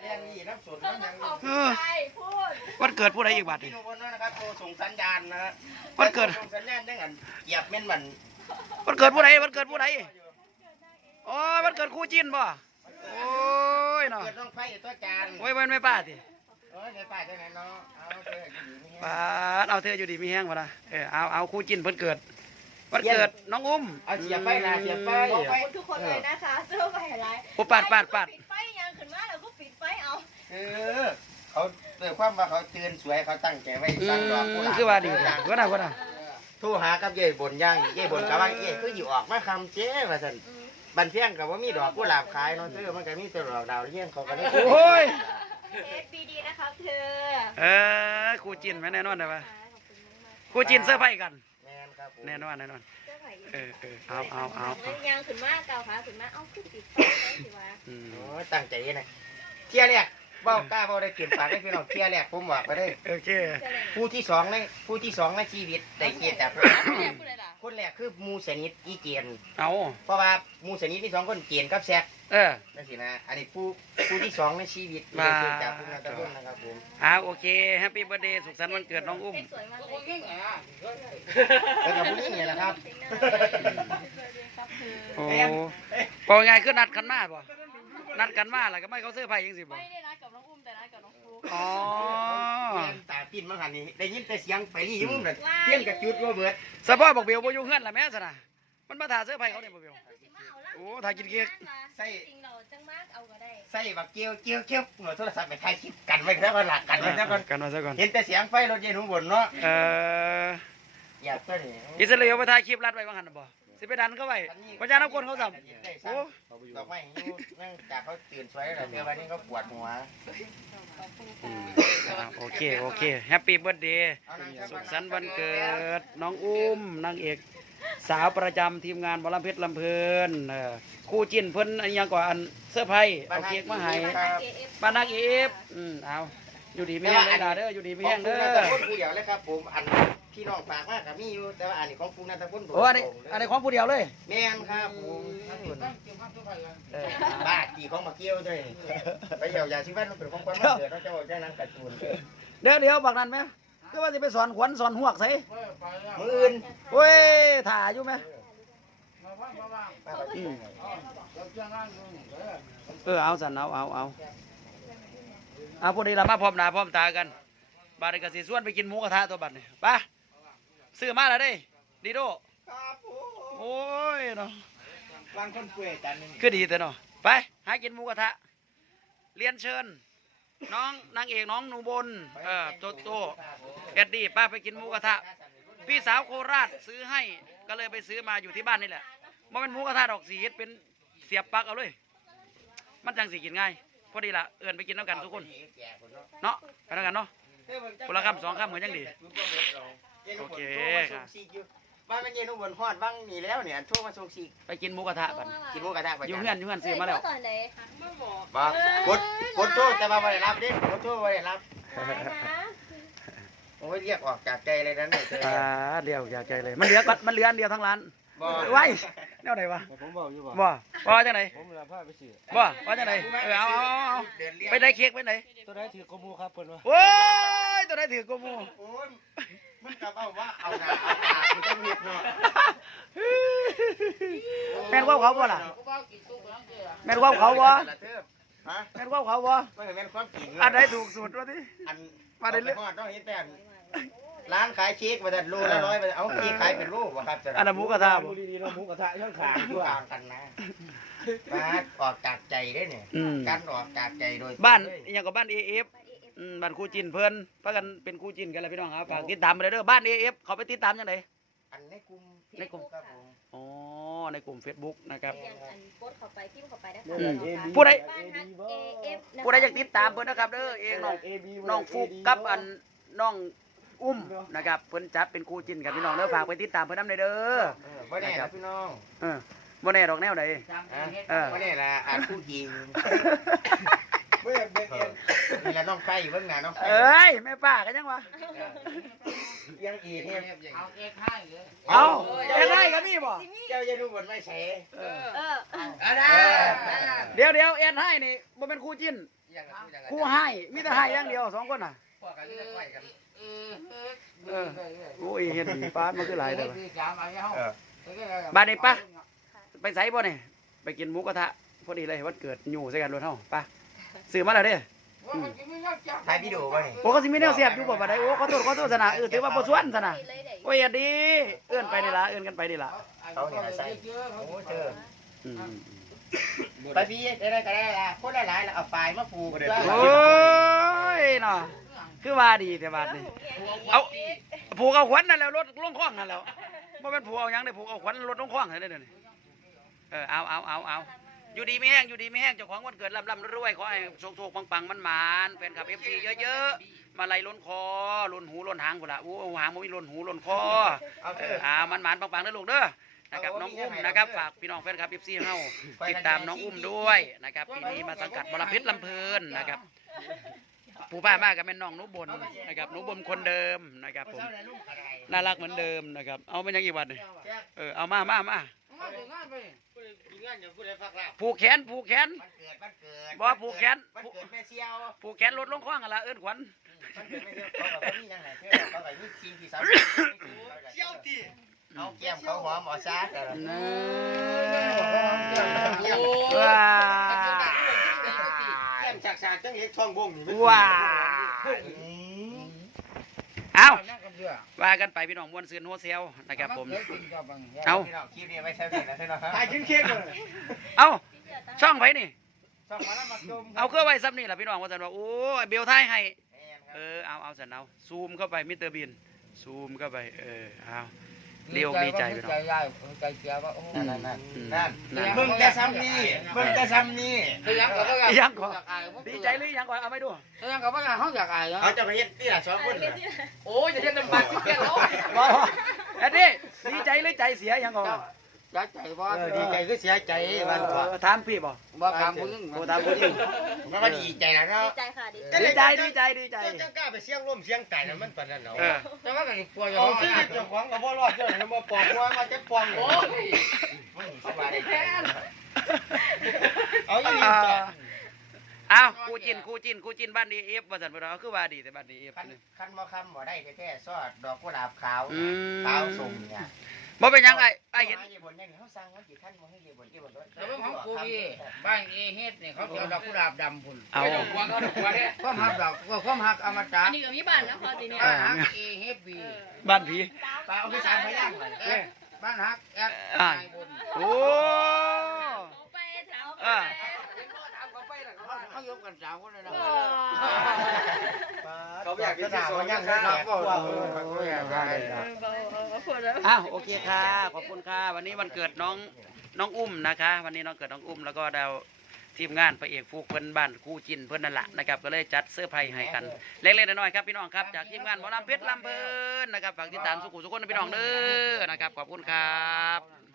รียนนี่น้ำสดน้ำยังวันเกิดผู้ใดอีกบาทพี่นี่โนบนนะครับโทรส่งสัญญาณนะฮะวันเกิดส่งสัญญาณได้กันเหยียบเม่นมันวันเกิดผู้ใดวันเกิดผู้ใดโอ้ยวันเกิดครู่จินบ่โอ้ยเนาะเกิดต้องไฟตัวจานโอ้ยวันไม่ป้าสิในป่าจังไหนเนาะเอาเธออยู่นี่ป้าเอาเธออยู่ดีมีแห้งวะนะเอาครู่จินเพิ่นเกิดวันเกิดน้องอุ้มเอาเสียบไฟนะเสียบไฟขอบคุณทุกคนเลยนะคะเสื้อไฟอะไรโอ้ปาดปิดไฟยังขึ้นมาแล้วก็ปิดไฟเอาเขาเตือนความว่าเขาเตือนสวยเขาตั้งใจไว้สร้างดอกกุหลาบคือว่าดีก็น่าโทรหากับเย่บนย่างเย่บนกับว่าเย่คืออยู่ออกมาคำเจ๊ว่าสันบันเทียงกับว่ามีดอกกุหลาบขายเนาะเธอมันก็มีแต่ดอกดาวเลี้ยงเขาก็ได้โอ้ยดีนะครับเธอครู่จินไหมแน่นอนเลยปะครู่จินเสื้อผ้ากันแน่นครับแน่นอนเสื้อไผ่เอายังขึ้นมาเก่าขาขึ้นมาเอาขึ้นปิดไฟเลยสิวะโอ้ตั้งใจนะเที่ยแรกเบ้ากล้าเบ้าได้เปลี่ยนปากได้พี่น้องเที่ยแรกผมบอกไปได้โอเคผู้ที่สองในชีวิตได้เกียรติจากคนแรกคือมูสนิทอีเกียนเอาเพราะว่ามูสนิทที่สองคนเกียนกับแซก นั่นสินะอันนี้ผู้ที่สองในชีวิตได้เกียรติจากผู้งานตะลุนนะครับผมโอเคแฮปปี้เบิร์ดเดย์สุขสันต์วันเกิดน้องอุ้มสวยมากเลยแล้วกับผู้นี้เนี่ยนะครับโอ้พอไงคือนัดกันมาบ่นัดกันมาอะไรก็ไม่เขาเสื้อผ้ายังสิบ่ไม่ได้นัดกับน้องอุ้มแต่นัดกับน้องฟุ๊กอ๋อตาปิ้นมาหันนี่ได้ยินแต่เสียงไปรี่ยุ่งเลยเที่ยงกับจุดว่าเบิดสะพ่อบอกเบลบ่อยู่เฮือนล่ะแม่ซะนะมันมาถ่าเสื้อผ้าเขาเนี่ยบ่เบลโอ้ถ่ากินเค้กจริงเราจังมากเอาก็ได้ใส่บักเกียวหน่วยโทรศัพท์ไปถ่ายคลิปกันไว้แล้วก็หลักกันไว้แล้วก็กันมาซะก่อนเห็นแต่เสียงไฟรถเย็นหุ่นบนเนาะอยากก็นี่อิสราเอลไปถ่ายคลิปรัดไว้ว่างั้นน่ะบ่สิไปดันเข้าไว้ประชาชนคนเขาซ้ำโอ้ดอกไม้อยู่นั่งจากเขาตื่นสวยแล้วเดี๋ยววันนี้เขาปวดหัวโอเคแฮปปี้เบิร์ดเดย์สุขสันต์วันเกิดน้องอุ้มนางเอกสาวประจำทีมงานบอลเพชรลำเพลินคู่จิ้นเพิ่นอันยังกว่าอันเสื้อร์ไผ่เอาเค้กมาให้บ้านนักเอฟเอาอยู่ดีไม่แห้งเลยนะเด้ออยู่ดีไม่แห้งเด้อคนผู้เดียวเลยครับผมอันพี่น้องฝากมากกับมีอยู่แต่ว่าอันนี้ของฟูนันทพลโอ้อันนี้ของผู้เดียวเลยแม่นครับผมบ้ากี่ของมาเกี่ยวด้วยไปเหี่ยวยาชีวันเป็นของคนมาเกิดเราจะบอกได้นั่งกระตูนเดี๋ยวบักนั้นไหมก็ว่าจะไปสอนขวัญสอนหวกใส่มืออื่นโอ้ยถ่าอยู่ไหมเอาสันเอาพวกนี้เรามาพร้อมหน้าพร้อมตากันบาดนี้ก็สิส่วนไปกินหมูกระทะตัวบัดนี่ไปซื้อมาแล้วเด้ดีโดครับผมโอ้ยเนาะบางคนป่วยจันนึงคือดีแต่เนาะไปหากินหมูกระทะเรียนเชิญน้องนางเอกน้องหนูบนโตเอ็ดดี้ป้าไปกินหมูกระทะพี่สาวโคราชซื้อให้ก็เลยไปซื้อมาอยู่ที่บ้านนี่แหละมันเป็นหมูกระทะดอกสีเฮ็ดเป็นเสียบปลั๊กเอาเลยมันจังสีกินง่ายพอดีละเอื่นไปกินน้ำกันทุกคนเนาะไปน้ำกันเนาะคนละคำสองคำเหมือนยังดีโอเคครับบ้านมันเย็นบนฮอดบ้างนี่แล้วเนี่ยทั่วมาส่งซีไปกินหมูกระทะกันกินหมูกระทะไปอยู่เฮือนซื้อมาแล้วตอนไหนบ่กดโทษแต่มาไม่ได้รับดิกดโทษไม่ได้รับโอ้ยเรียกออกจากใจเลยนั้นเลยเธอเดียวอยากใจเลยมันเหลืออันเดียวทั้งร้านบ่ไว้แนวไหนวะผมบอกอยู่บ่บ่จังไหนผมรับผ้าไปสิบ่จังไหนเอาไปได้เค้กไปไหนตัวได้ถือกมูครับเพิ่นว่าโอ้ยตัวได้ถือกมูโอ้ยมันกลับเอาว่าเอาหน้าเอาตาคุณต้องเรียบเนาะแม่นว่าเขาบ่ล่ะแม่นว่าเขาบ่ฮะแม่นว่าเขาบ่ไม่เห็นความจริงอันไหนถูกสุดวะที่อันมาได้เลือกต้องเห็นแต่ร้านขายเค้กมาแต่โลละ100เอาเค้กขายเป็นโลวะครับอันนั้นหมูกระทะบ่ดีๆเนาะหมูกระทะย่างขาทุกอย่างกันนะมาออกจากใจได้เนี่ยการออกจากใจโดยบ้านอย่างกับบ้าน AF บ้านครูจินเพิ่นพากันเป็นครูจินกันแหละพี่น้องครับฝากติดตามไปเด้อบ้าน AF เขาไปติดตามจังไดอันในกลุ่มครับผมอ๋อในกลุ่ม Facebook นะครับโพสเข้าไปพิมพ์เข้าไปได้ผู้ใดบ้านฮัก AF ผู้ใดอยากติดตามเพิ่นนะครับเด้อเองน้องฟุกกับอันน้องอุ้มนะครับเพิ่นจัดเป็นครูจินกันพี่น้องเด้อฝากไปติดตามเพิ่นนำเด้อไม่แน่นะพี่น้องบ่แน่ดอกแนวใดไม่แน่ละอาจผู้หญิงนี่ละน้องไฟเบิ่งหน้าน้องไฟเอ้ยแม่ป้ากันยังวะยังอีกเนี่ยเอาเอ็กให้เลยเอาแค่ได้กันนี่บ่เจ้าจะดูบทไม่ใช่เออได้เดี๋ยวเอ็นให้นี่บ่เป็นครูจินกูให้มีแต่ให้อย่างเดียวสองคนน่ะเออโอ้ยเห็นดีป้าดมันคือหลายเด้อบาดนี้ปะไปใส่บ่นี่ไปกินหมูกระทะพอดีเลยวันเกิดอยู่ใส่กันรถเฮาปะซื้อมาแล้วเด้ถ่ายวิดีโอไว้โอ้ก็สิมีแนวเสียบอยู่บ่บัดใดโอ้ขอโทษสนะถือว่าบ่ส่วนซะนะโอ้ยดีเอื้อนไปนี่ล่ะเอื้อนกันไปนี่ล่ะเขาเนี่ยใส่โอ้เธออืมไปพี่ได้ก็ได้ละคนหลายๆแล้วเอาไฟมาผูกโอ้ยเนาะคือว่าดีแต่บาดนี้เอาผูกเอาขวัญนั่นแล้วรถลงคลองนั่นแล้วบ่แม่นผูกเอาหยังได้ผูกเอาขวัญรถลงคลองนั่นเด้อนี่เอาอยู่ดีไม่แห้งอยู่ดีไม่แห้งเจ้าของวันเกิดร่ำรวยขอให้โชคๆปังๆมันๆแฟนคลับ FC เยอะๆมาไล่ล้นคอล้นหูล้นหางพุ่นล่ะโอ้หางบ่มีล้นหูล้นคอมันปังๆเด้อลูกเด้อนะครับน้องอุ้มนะครับฝากพี่น้องแฟนคลับ FC เฮาติดตามน้องอุ้มด้วยนะครับปีนี้มาสังกัดบรเพชรลำเพลินนะครับผู้ป้ามากกับแม่น้องนุบลนะครับนุบลคนเดิมนะครับผมน่ารักเหมือนเดิมนะครับเอาเป็นยังอีกวันนี่เอามาผูกแขนบ่ผูกแขนผูกแขนรถลงคว้างอะไรเอิ้นขวัญเอาแก้มเขาหอมหมอซ่าแต่ละว้าแก้มฉากๆจังเล็กช่องวงนี่ว้าเอาว่ากันไปพี่น้องมวนซืนโฮเซลนะครับผมเอาคลิปนี้ไม่ใช่ผิดนะพี่น้องครับถ่ายกินเค้กเลยเอาช่องไผนี่ช่องมาแล้วมาชมเอาเครื่องไว้ซ้ำนี่แหละพี่น้องว่าสันว่าโอ้ยเบลท้ายให้เอาสันเอาซูมเข้าไปมิสเตอร์บินซูมเข้าไปเอาเรียวดีใจพี่น้องใจเสียว่าโอ้นั่นมึงจะซ้ำนี่ยังก่อนดีใจหรือยังก่อนเอาไปดูยังกับว่าเขาอยากอายเอาจะไปเฮ็ดที่ละสองคนเลยโอ้ยจะเห็นน้ำมันที่แก่แล้วแอดดี้ดีใจหรือใจเสียยังก่อนใจว่าดีใจก็เสียใจวันก่อนถามพี่บ่บ่ถามผู้หญิงโอ้ถามผู้หญิงมันก็ดีใจแล้วเนาะดีใจค่ะดีดีใจจะกล้าไปเสียงร่มเสียงไก่นั่นมันปานนั้นเนาะแต่ว่าก็ปวดเอาซื้อเจ้าของก็บ่รอดเจ้าเลยมาปอกว่ามาจะปองโอ้ยเอาอีหลีจ้ะอ้าวคู่จินบ้านดีเอฟว่าสันบ่เอาคือว่าดีแต่บ้านดีเอฟคันบ่คำบ่ได้แท้ๆซอดดอกกุหลาบขาวขาวส่งเนี่ยบ่เป็นยังไงเห็นบนนี่เขาสั่งว่ากี่ท่านบ่ให้บนที่บนรถแต่ว่าของกูพี่บ้านเอเฮ็ดเนี่ยเขาเอาดอกกุหลาบดำพุ่นเอาความหักดอกความหักอมตะอันนี้ก็มีบ้านแล้วพอทีเนี้ยบ้านหักเอเฮ็ดบีบ้านผีปลาเอาไปสามพย่างเลยบ้านหักแอดบนโอ้ไปถามเขายกกันสามคนเลยนะเขาอยากกินที่สองย่างนะครับอ้าวโอเคค่ะขอบคุณค่ะวันนี้วันเกิดน้องอุ้มนะคะวันนี้น้องเกิดน้องอุ้มแล้วก็ดาวทีมงานพระเอกฟูกเพิ่นบ้านคู่จินเพิ่นนั่นแหละนะครับก็เลยจัดเสื้อร์ไพรส์ให้กันเล็กๆน้อยๆครับพี่น้องครับจากทีมงานหมอลำเพชรลำเพลินนะครับฝากติดตามสุขุสุขคนนะพี่น้องเด้อนะครับขอบคุณครับ